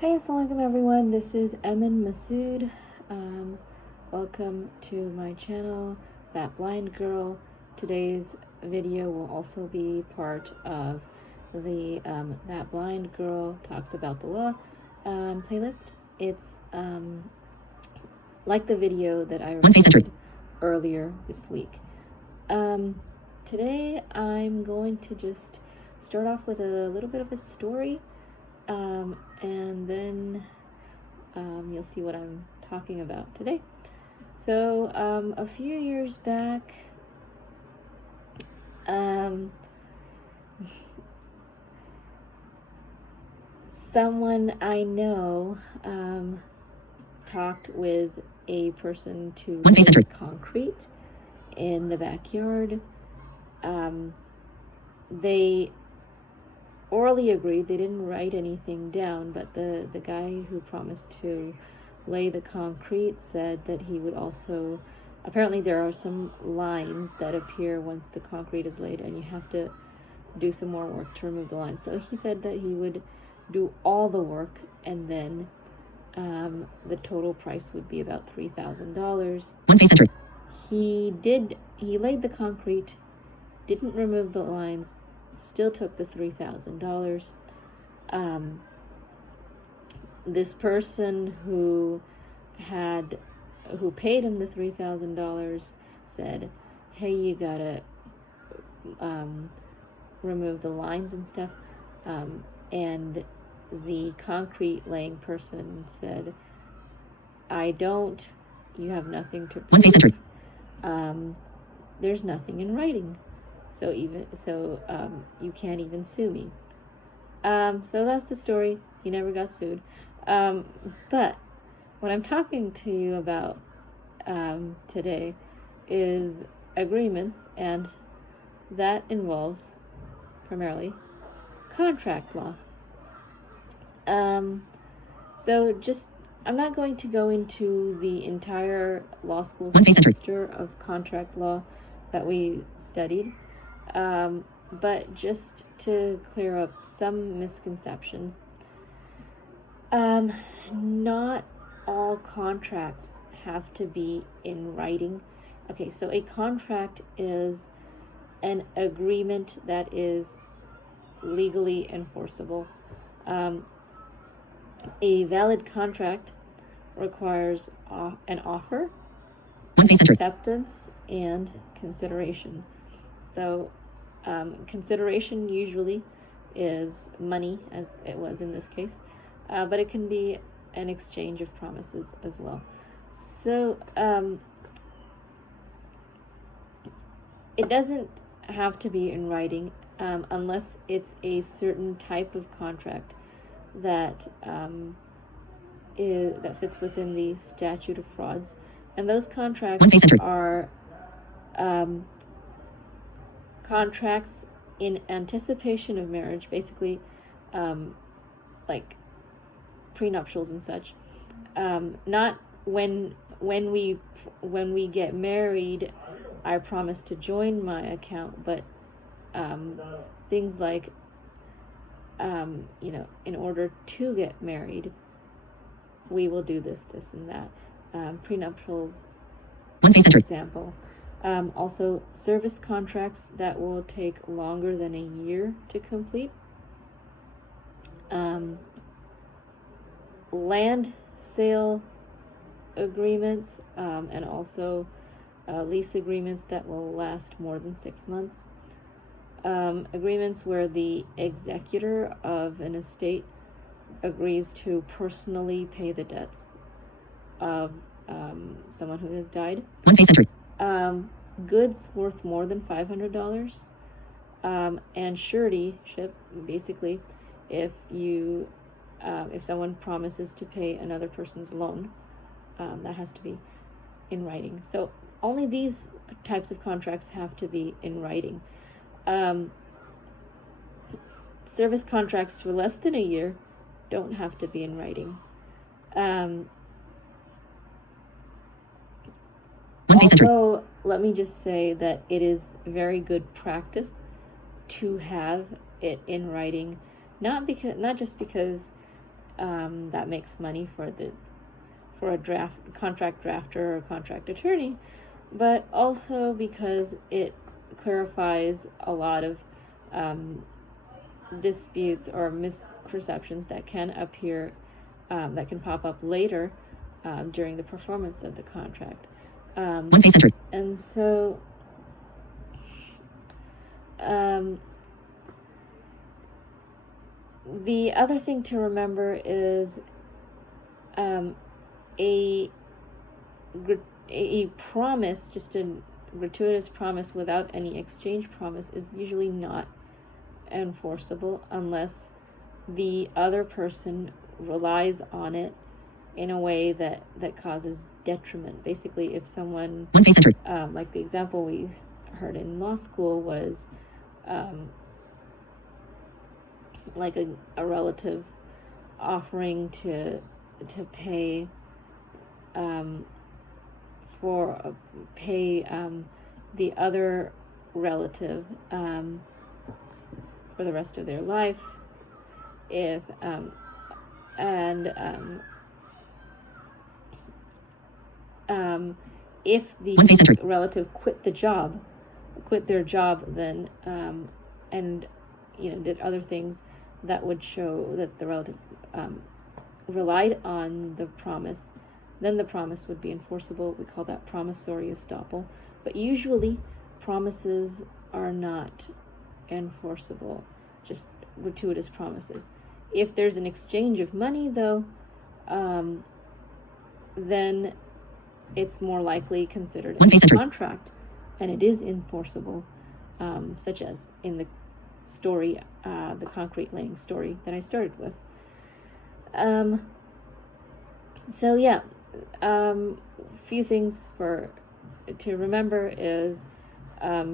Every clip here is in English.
Hi, assalamualaikum everyone. This is Emin Masood. Welcome to my channel, That Blind Girl. Today's video will also be part of the That Blind Girl Talks About the Law playlist. It's like the video that I recorded earlier this week. Today I'm going to just start off with a little bit of a story. And then you'll see what I'm talking about today. So a few years back, someone I know talked with a person to lay concrete in the backyard. They orally agreed. They didn't write anything down, but the guy who promised to lay the concrete said that he would also, apparently there are some lines that appear once the concrete is laid and you have to do some more work to remove the lines. So he said that he would do all the work, and then the total price would be about $3,000. He laid the concrete, didn't remove the lines, still took the $3,000. This person who paid him the $3,000 said, "Hey, you gotta remove the lines and stuff." And the concrete laying person said, "I don't. You have nothing to prove. There's nothing in writing. So you can't even sue me." So that's the story. He never got sued. But what I'm talking to you about today is agreements, and that involves primarily contract law. I'm not going to go into the entire law school semester of contract law that we studied. But just to clear up some misconceptions, not all contracts have to be in writing. Okay, so a contract is an agreement that is legally enforceable. A valid contract requires an offer, acceptance, and consideration. So consideration usually is money, as it was in this case, but it can be an exchange of promises as well. So it doesn't have to be in writing unless it's a certain type of contract that fits within the statute of frauds, and those contracts are contracts in anticipation of marriage, basically like prenuptials and such. Not when we get married, I promise to join my account, but things like in order to get married, we will do this and that. Prenuptials, for example. Also, service contracts that will take longer than a year to complete. Land sale agreements, and also lease agreements that will last more than 6 months. Agreements where the executor of an estate agrees to personally pay the debts of someone who has died. Goods worth more than $500, and suretyship, basically, if someone promises to pay another person's loan, that has to be in writing. So only these types of contracts have to be in writing. Service contracts for less than a year don't have to be in writing. Also, let me just say that it is very good practice to have it in writing, not just because that makes money for a contract drafter or contract attorney, but also because it clarifies a lot of disputes or misperceptions that can appear, that can pop up later during the performance of the contract. And so the other thing to remember is a promise, just a gratuitous promise without any exchange promise, is usually not enforceable unless the other person relies on it in a way that causes detriment. Basically, if someone, like the example we heard in law school was like a relative offering to pay the other relative for the rest of their life, if the relative quit their job, then and did other things that would show that the relative relied on the promise, then the promise would be enforceable. We call that promissory estoppel. But usually promises are not enforceable, just gratuitous promises. If there's an exchange of money, though, then it's more likely considered a contract, and it is enforceable, such as in the story, the concrete laying story that I started with. So yeah, few things to remember is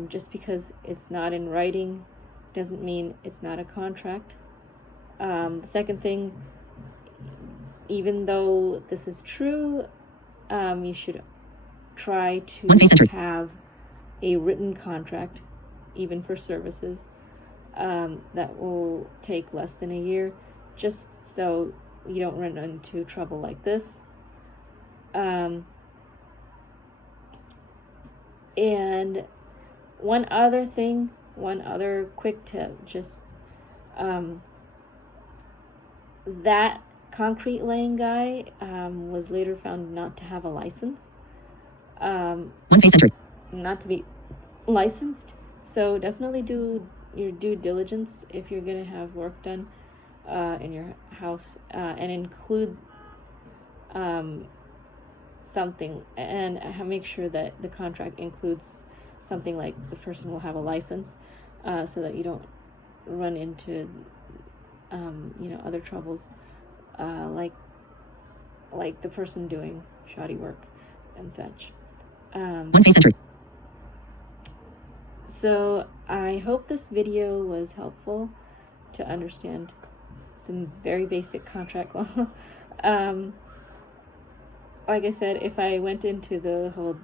just because it's not in writing doesn't mean it's not a contract. The second thing, even though this is true, you should try to have a written contract, even for services, that will take less than a year, just so you don't run into trouble like this. And one other quick tip, just that concrete laying guy was later found not to have a license, not to be licensed. So definitely do your due diligence if you're going to have work done in your house, and include something, and make sure that the contract includes something like the person will have a license, so that you don't run into other troubles, like the person doing shoddy work and such. So I hope this video was helpful to understand some very basic contract law. Like I said, if I went into the whole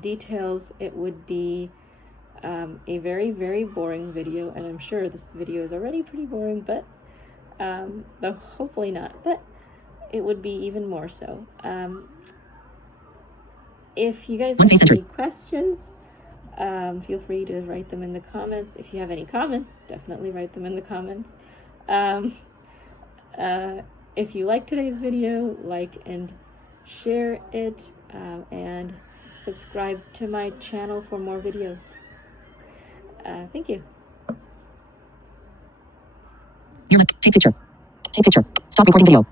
details, it would be a very, very boring video, and I'm sure this video is already pretty boring, but though hopefully not, but it would be even more so. If you guys have any questions, feel free to write them in the comments. If you have any comments, definitely write them in the comments. If you like today's video, like and share it, and subscribe to my channel for more videos. Thank you. Take picture. Stop recording video.